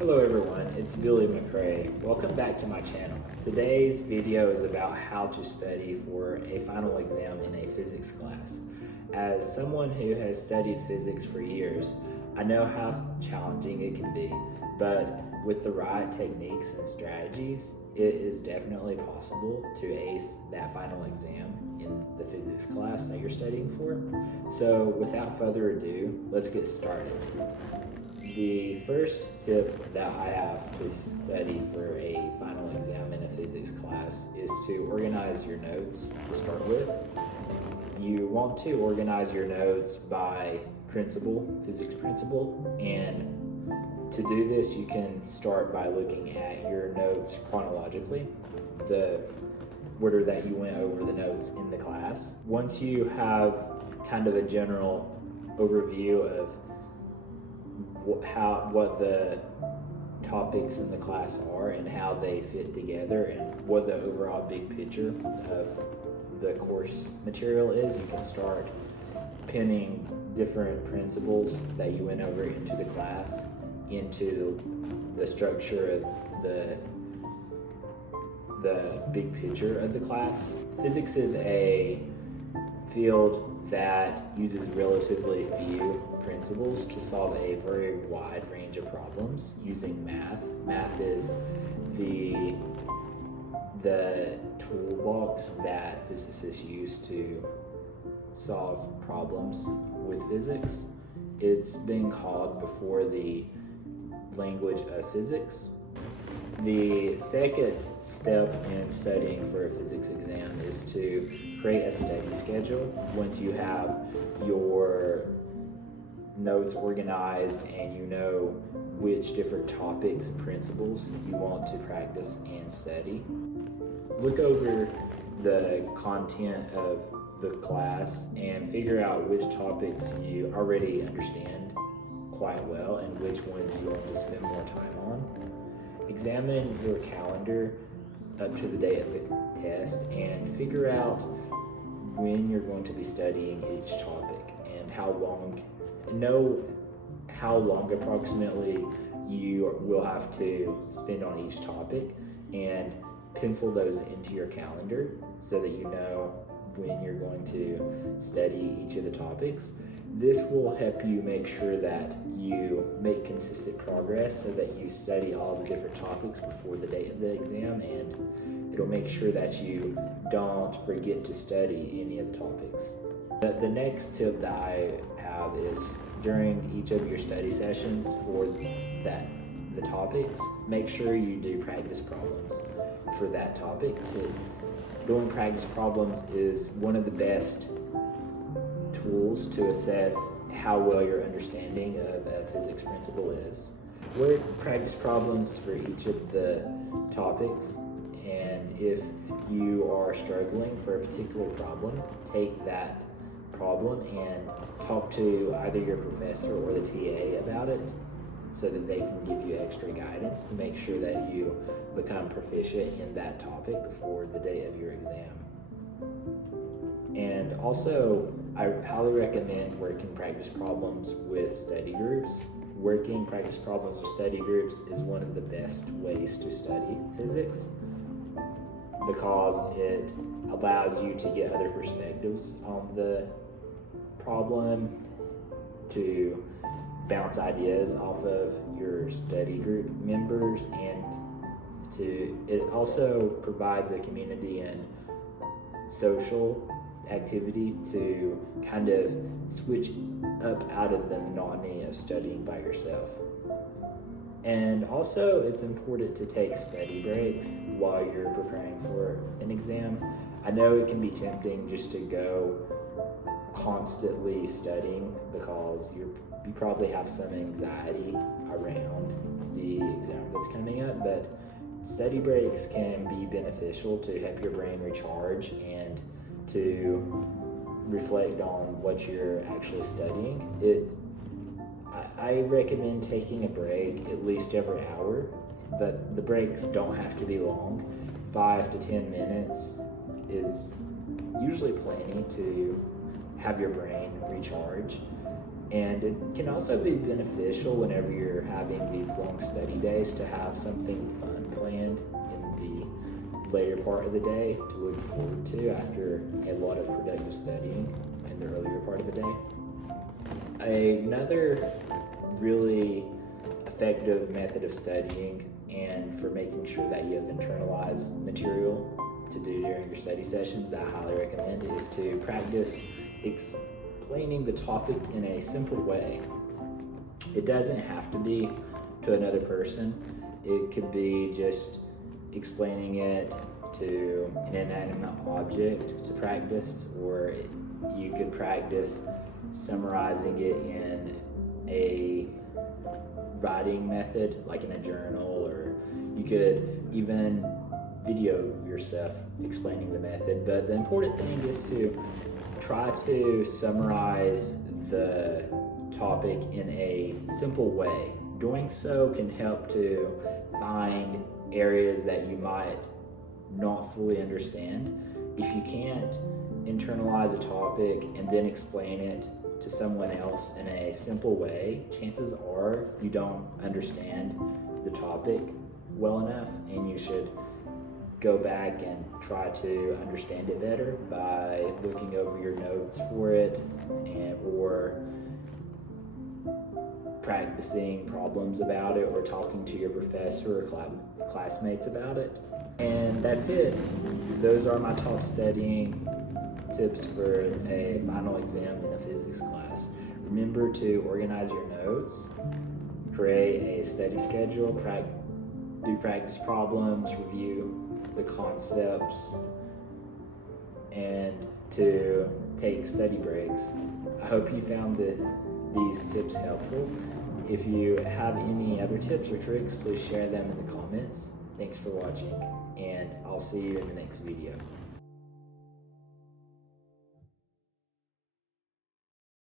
Hello everyone, it's Billy McRae. Welcome back to my channel. Today's video is about how to study for a final exam in a physics class. As someone who has studied physics for years, I know how challenging it can be, but with the right techniques and strategies, it is definitely possible to ace that final exam in the physics class that you're studying for. So without further ado, let's get started. The first tip that I have to study for a final exam in a physics class is to organize your notes to start with. You want to organize your notes by physics principle, and to do this you can start by looking at your notes chronologically, the order that you went over the notes in the class. Once you have kind of a general overview of what the topics in the class are and how they fit together and what the overall big picture of the course material is, you can start pinning different principles that you went over into the class into the structure of the big picture of the class. Physics is a field that uses relatively few principles to solve a very wide range of problems using math. Math is the toolbox that physicists use to solve problems with physics. It's been called before the language of physics. The second step in studying for a physics exam is to create a study schedule. Once you have your notes organized and you know which different topics and principles you want to practice and study, look over the content of the class and figure out which topics you already understand quite well and which ones you want to spend more time on. Examine your calendar up to the day of the test and figure out when you're going to be studying each topic and how long approximately you will have to spend on each topic, and pencil those into your calendar so that you know when you're going to study each of the topics. This will help you make sure that you make consistent progress so that you study all the different topics before the date of the exam, and it'll make sure that you don't forget to study any of the topics. The next tip that I have is during each of your study sessions for the topics, make sure you do practice problems for that topic. Doing practice problems is one of the best tools to assess how well your understanding of a physics principle is. Work practice problems for each of the topics, and if you are struggling for a particular problem, take that problem and talk to either your professor or the TA about it so that they can give you extra guidance to make sure that you become proficient in that topic before the day of your exam. And also, I highly recommend working practice problems with study groups. Working practice problems with study groups is one of the best ways to study physics because it allows you to get other perspectives on the problem, to bounce ideas off of your study group members, and it also provides a community and social activity to kind of switch up out of the monotony of studying by yourself. And also, it's important to take study breaks while you're preparing for an exam. I know it can be tempting just to go constantly studying because you probably have some anxiety around the exam that's coming up, but study breaks can be beneficial to help your brain recharge and to reflect on what you're actually studying. I recommend taking a break at least every hour, but the breaks don't have to be long. 5 to 10 minutes is usually plenty to have your brain recharge. And it can also be beneficial whenever you're having these long study days to have something fun planned in the later part of the day to look forward to after a lot of productive studying in the earlier part of the day. Another really effective method of studying and for making sure that you have internalized material to do during your study sessions that I highly recommend is to practice explaining the topic in a simple way. It doesn't have to be to another person. It could be just explaining it to an inanimate object to practice, or you could practice summarizing it in a writing method, like in a journal, or you could even video yourself explaining the method. But the important thing is to try to summarize the topic in a simple way. Doing so can help to find areas that you might not fully understand. If you can't internalize a topic and then explain it to someone else in a simple way, chances are you don't understand the topic well enough, and you should go back and try to understand it better by looking over your notes for it or practicing problems about it or talking to your professor or classmates about it. And that's it. Those are my top studying tips for a final exam in a physics class. Remember to organize your notes, create a study schedule, do practice problems, review the concepts, and to take study breaks. I hope you found these tips helpful. If you have any other tips or tricks, please share them in the comments. Thanks for watching, and I'll see you in the next video.